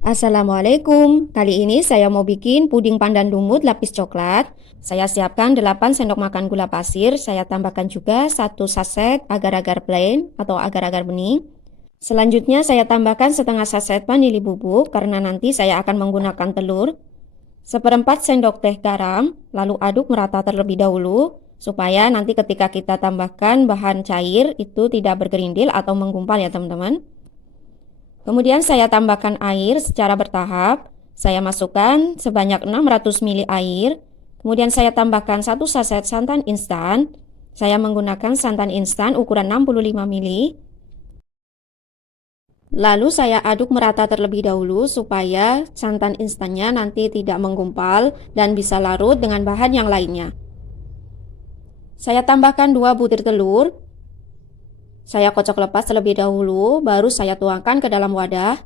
Assalamualaikum. Kali ini saya mau bikin puding pandan lumut lapis coklat. Saya siapkan 8 sendok makan gula pasir. Saya tambahkan juga 1 saset agar-agar plain atau agar-agar bening. Selanjutnya saya tambahkan setengah saset vanili bubuk karena nanti saya akan menggunakan telur. 1/4 sendok teh garam, lalu aduk merata terlebih dahulu supaya nanti ketika kita tambahkan bahan cair itu tidak bergerindil atau menggumpal ya teman-teman. Kemudian saya tambahkan air secara bertahap. Saya masukkan sebanyak 600 ml air. Kemudian saya tambahkan 1 saset santan instan. Saya menggunakan santan instan ukuran 65 ml. Lalu saya aduk merata terlebih dahulu supaya santan instannya nanti tidak menggumpal dan bisa larut dengan bahan yang lainnya. Saya tambahkan 2 butir telur. Saya kocok lepas terlebih dahulu, baru saya tuangkan ke dalam wadah.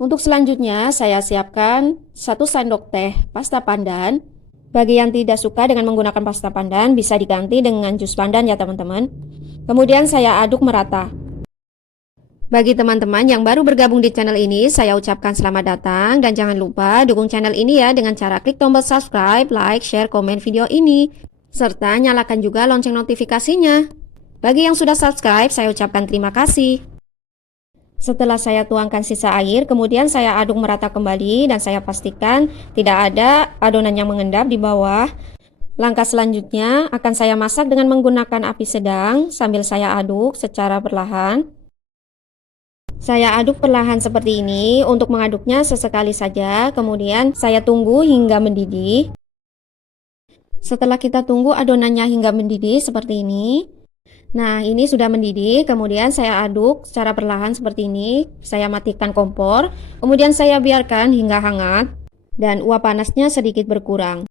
Untuk selanjutnya, saya siapkan 1 sendok teh pasta pandan. Bagi yang tidak suka dengan menggunakan pasta pandan, bisa diganti dengan jus pandan ya teman-teman. Kemudian saya aduk merata. Bagi teman-teman yang baru bergabung di channel ini, saya ucapkan selamat datang dan jangan lupa dukung channel ini ya dengan cara klik tombol subscribe, like, share, komen video ini, serta nyalakan juga lonceng notifikasinya. Bagi yang sudah subscribe, saya ucapkan terima kasih. Setelah saya tuangkan sisa air, kemudian saya aduk merata kembali dan saya pastikan tidak ada adonan yang mengendap di bawah. Langkah selanjutnya akan saya masak dengan menggunakan api sedang sambil saya aduk secara perlahan. Saya aduk perlahan seperti ini. Untuk mengaduknya sesekali saja, kemudian saya tunggu hingga mendidih. Setelah kita tunggu adonannya hingga mendidih seperti ini. Nah, ini sudah mendidih, kemudian saya aduk secara perlahan seperti ini. Saya matikan kompor, kemudian saya biarkan hingga hangat dan uap panasnya sedikit berkurang.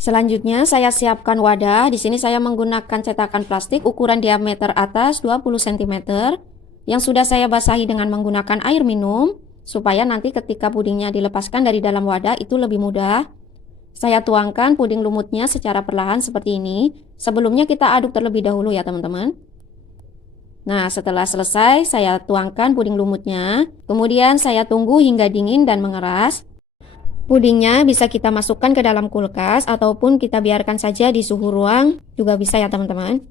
Selanjutnya saya siapkan wadah. Di sini saya menggunakan cetakan plastik ukuran diameter atas 20 cm yang sudah saya basahi dengan menggunakan air minum supaya nanti ketika pudingnya dilepaskan dari dalam wadah itu lebih mudah. Saya tuangkan puding lumutnya secara perlahan seperti ini. Sebelumnya kita aduk terlebih dahulu ya teman-teman. Nah, setelah selesai saya tuangkan puding lumutnya. Kemudian saya tunggu hingga dingin dan mengeras. Pudingnya bisa kita masukkan ke dalam kulkas ataupun kita biarkan saja di suhu ruang juga bisa ya teman-teman.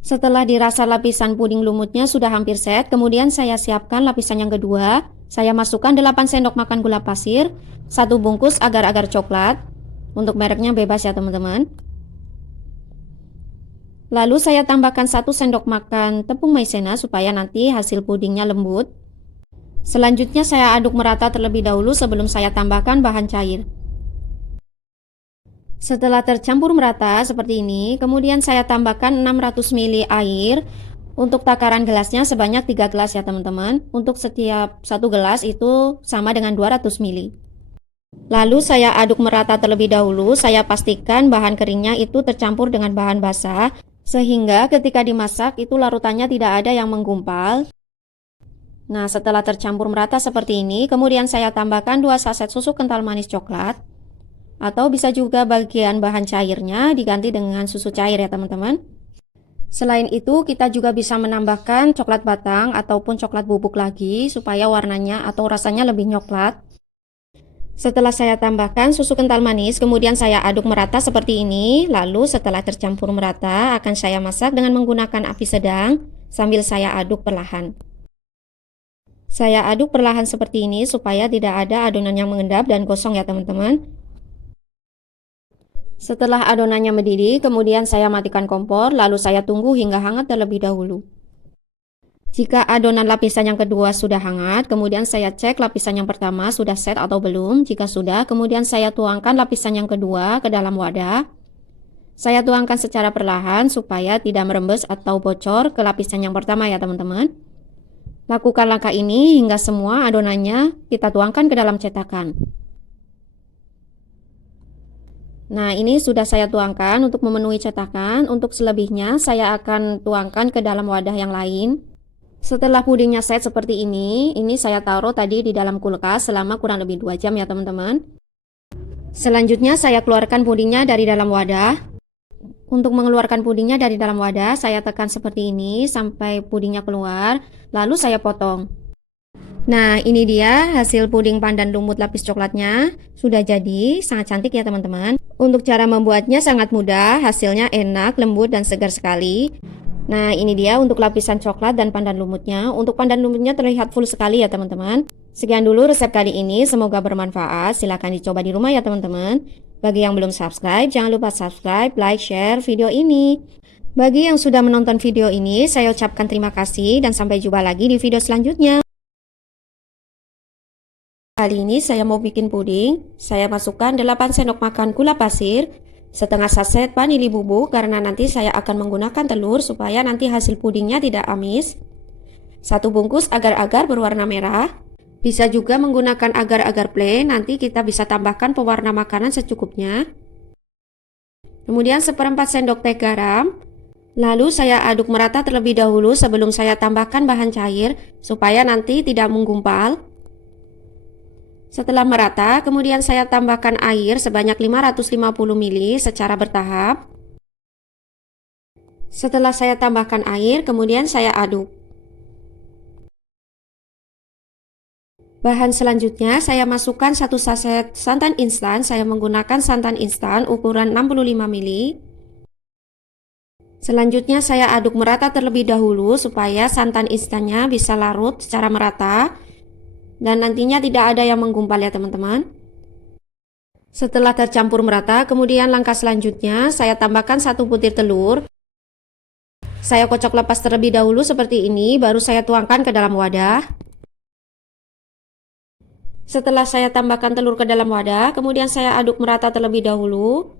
Setelah dirasa lapisan puding lumutnya sudah hampir set, kemudian saya siapkan lapisan yang kedua. Saya masukkan 8 sendok makan gula pasir, 1 bungkus agar-agar coklat. Untuk mereknya bebas ya teman-teman. Lalu saya tambahkan 1 sendok makan tepung maizena supaya nanti hasil pudingnya lembut. Selanjutnya saya aduk merata terlebih dahulu sebelum saya tambahkan bahan cair. Setelah tercampur merata seperti ini, kemudian saya tambahkan 600 ml air. Untuk takaran gelasnya sebanyak 3 gelas ya teman-teman. Untuk setiap 1 gelas itu sama dengan 200 ml. Lalu saya aduk merata terlebih dahulu. Saya pastikan bahan keringnya itu tercampur dengan bahan basah sehingga ketika dimasak itu larutannya tidak ada yang menggumpal. Nah, setelah tercampur merata seperti ini, kemudian saya tambahkan 2 saset susu kental manis coklat. Atau bisa juga bagian bahan cairnya diganti dengan susu cair ya teman-teman. Selain itu kita juga bisa menambahkan coklat batang ataupun coklat bubuk lagi supaya warnanya atau rasanya lebih coklat. Setelah saya tambahkan susu kental manis, kemudian saya aduk merata seperti ini. Lalu setelah tercampur merata akan saya masak dengan menggunakan api sedang sambil saya aduk perlahan. Saya aduk perlahan seperti ini supaya tidak ada adonan yang mengendap dan gosong ya teman-teman. Setelah adonannya mendidih, kemudian saya matikan kompor, lalu saya tunggu hingga hangat terlebih dahulu. Jika adonan lapisan yang kedua sudah hangat, kemudian saya cek lapisan yang pertama sudah set atau belum. Jika sudah, kemudian saya tuangkan lapisan yang kedua ke dalam wadah. Saya tuangkan secara perlahan supaya tidak merembes atau bocor ke lapisan yang pertama ya teman-teman. Lakukan langkah ini hingga semua adonannya kita tuangkan ke dalam cetakan. Nah, ini sudah saya tuangkan untuk memenuhi cetakan. Untuk selebihnya saya akan tuangkan ke dalam wadah yang lain. Setelah pudingnya set seperti ini saya taruh tadi di dalam kulkas selama kurang lebih 2 jam ya teman-teman. Selanjutnya saya keluarkan pudingnya dari dalam wadah. Untuk mengeluarkan pudingnya dari dalam wadah, saya tekan seperti ini sampai pudingnya keluar, lalu saya potong. Nah, ini dia hasil puding pandan lumut lapis coklatnya. Sudah jadi, sangat cantik ya teman-teman. Untuk cara membuatnya sangat mudah, hasilnya enak, lembut, dan segar sekali. Nah, ini dia untuk lapisan coklat dan pandan lumutnya. Untuk pandan lumutnya terlihat full sekali ya teman-teman. Sekian dulu resep kali ini, semoga bermanfaat. Silahkan dicoba di rumah ya teman-teman. Bagi yang belum subscribe, jangan lupa subscribe, like, share video ini. Bagi yang sudah menonton video ini, saya ucapkan terima kasih dan sampai jumpa lagi di video selanjutnya. Kali ini saya mau bikin puding. Saya masukkan 8 sendok makan gula pasir, setengah saset vanili bubuk karena nanti saya akan menggunakan telur supaya nanti hasil pudingnya tidak amis. 1 bungkus agar-agar berwarna merah. Bisa juga menggunakan agar-agar plain, nanti kita bisa tambahkan pewarna makanan secukupnya. Kemudian 1/4 sendok teh garam. Lalu saya aduk merata terlebih dahulu sebelum saya tambahkan bahan cair supaya nanti tidak menggumpal. Setelah merata, kemudian saya tambahkan air sebanyak 550 ml secara bertahap. Setelah saya tambahkan air, kemudian saya aduk. Bahan selanjutnya saya masukkan 1 saset santan instan. Saya menggunakan santan instan ukuran 65 ml. Selanjutnya saya aduk merata terlebih dahulu supaya santan instannya bisa larut secara merata. Dan nantinya tidak ada yang menggumpal ya teman-teman. Setelah tercampur merata, kemudian langkah selanjutnya saya tambahkan 1 butir telur. Saya kocok lepas terlebih dahulu seperti ini, baru saya tuangkan ke dalam wadah. Setelah saya tambahkan telur ke dalam wadah, kemudian saya aduk merata terlebih dahulu.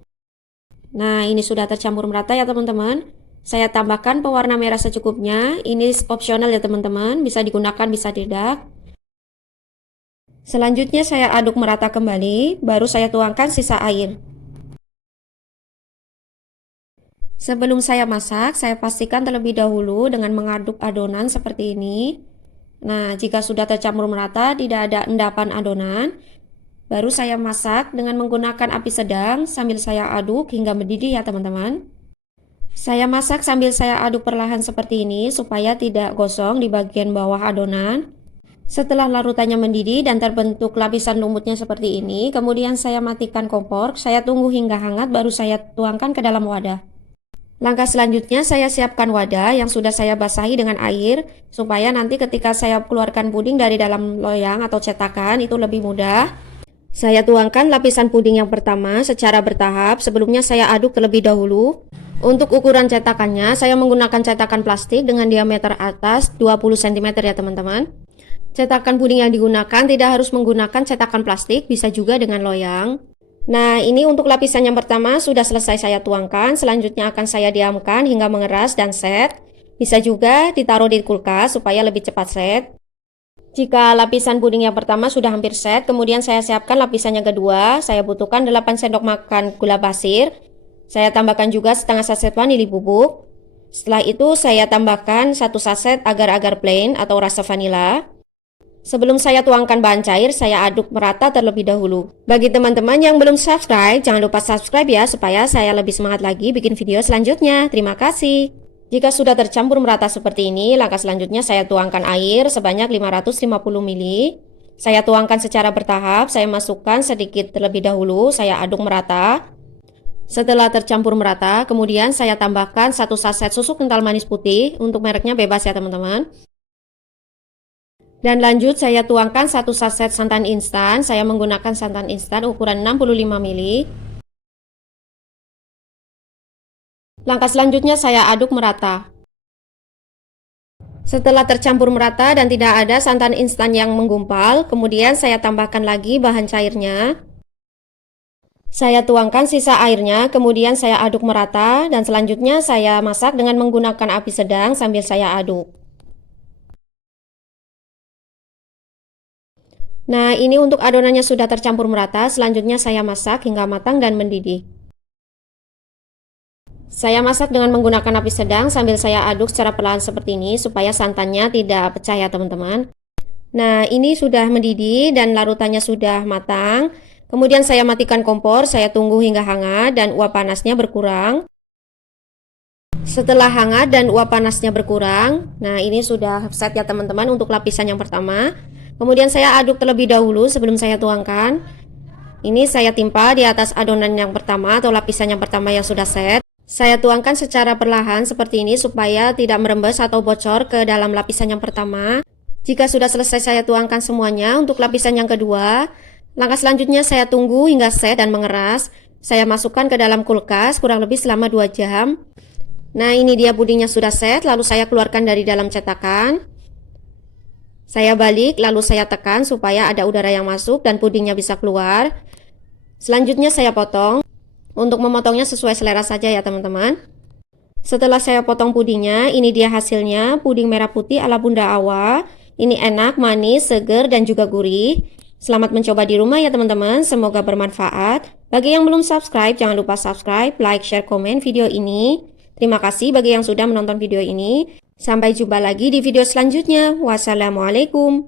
Nah, ini sudah tercampur merata ya teman-teman. Saya tambahkan pewarna merah secukupnya. Ini opsional ya teman-teman, bisa digunakan bisa tidak. Selanjutnya saya aduk merata kembali, baru saya tuangkan sisa air. Sebelum saya masak, saya pastikan terlebih dahulu dengan mengaduk adonan seperti ini. Nah, jika sudah tercampur merata, tidak ada endapan adonan, baru saya masak dengan menggunakan api sedang sambil saya aduk hingga mendidih ya teman-teman. Saya masak sambil saya aduk perlahan seperti ini supaya tidak gosong di bagian bawah adonan. Setelah larutannya mendidih dan terbentuk lapisan lumutnya seperti ini, kemudian saya matikan kompor, saya tunggu hingga hangat baru saya tuangkan ke dalam wadah. Langkah selanjutnya saya siapkan wadah yang sudah saya basahi dengan air, supaya nanti ketika saya keluarkan puding dari dalam loyang atau cetakan itu lebih mudah. Saya tuangkan lapisan puding yang pertama secara bertahap, sebelumnya saya aduk terlebih dahulu. Untuk ukuran cetakannya, saya menggunakan cetakan plastik dengan diameter atas 20 cm ya teman-teman. Cetakan puding yang digunakan tidak harus menggunakan cetakan plastik, bisa juga dengan loyang. Nah, ini untuk lapisan yang pertama sudah selesai saya tuangkan. Selanjutnya akan saya diamkan hingga mengeras dan set. Bisa juga ditaruh di kulkas supaya lebih cepat set. Jika lapisan puding yang pertama sudah hampir set, kemudian saya siapkan lapisan yang kedua. Saya butuhkan 8 sendok makan gula pasir. Saya tambahkan juga setengah saset vanili bubuk. Setelah itu saya tambahkan 1 saset agar-agar plain atau rasa vanila. Sebelum saya tuangkan bahan cair, saya aduk merata terlebih dahulu. Bagi teman-teman yang belum subscribe, jangan lupa subscribe ya, supaya saya lebih semangat lagi bikin video selanjutnya. Terima kasih. Jika sudah tercampur merata seperti ini, langkah selanjutnya saya tuangkan air sebanyak 550 ml. Saya tuangkan secara bertahap, saya masukkan sedikit terlebih dahulu, saya aduk merata. Setelah tercampur merata, kemudian saya tambahkan 1 saset susu kental manis putih, untuk mereknya bebas ya teman-teman. Dan lanjut saya tuangkan 1 saset santan instan. Saya menggunakan santan instan ukuran 65 ml. Langkah selanjutnya saya aduk merata. Setelah tercampur merata dan tidak ada santan instan yang menggumpal, kemudian saya tambahkan lagi bahan cairnya. Saya tuangkan sisa airnya, kemudian saya aduk merata dan selanjutnya saya masak dengan menggunakan api sedang sambil saya aduk. Nah, ini untuk adonannya sudah tercampur merata, selanjutnya saya masak hingga matang dan mendidih. Saya masak dengan menggunakan api sedang sambil saya aduk secara perlahan seperti ini supaya santannya tidak pecah ya teman-teman. Nah, ini sudah mendidih dan larutannya sudah matang. Kemudian saya matikan kompor, saya tunggu hingga hangat dan uap panasnya berkurang. Setelah hangat dan uap panasnya berkurang, nah ini sudah set ya teman-teman untuk lapisan yang pertama. Kemudian saya aduk terlebih dahulu sebelum saya tuangkan. Ini saya timpa di atas adonan yang pertama atau lapisan yang pertama yang sudah set. Saya tuangkan secara perlahan seperti ini supaya tidak merembes atau bocor ke dalam lapisan yang pertama. Jika sudah selesai saya tuangkan semuanya untuk lapisan yang kedua. Langkah selanjutnya saya tunggu hingga set dan mengeras. Saya masukkan ke dalam kulkas kurang lebih selama 2 jam. Nah, ini dia pudingnya sudah set, lalu saya keluarkan dari dalam cetakan. Saya balik, lalu saya tekan supaya ada udara yang masuk dan pudingnya bisa keluar. Selanjutnya saya potong. Untuk memotongnya sesuai selera saja ya teman-teman. Setelah saya potong pudingnya, ini dia hasilnya, puding merah putih ala Bunda Awa. Ini enak, manis, seger, dan juga gurih. Selamat mencoba di rumah ya teman-teman, semoga bermanfaat. Bagi yang belum subscribe, jangan lupa subscribe, like, share, komen video ini. Terima kasih bagi yang sudah menonton video ini. Sampai jumpa lagi di video selanjutnya. Wassalamualaikum.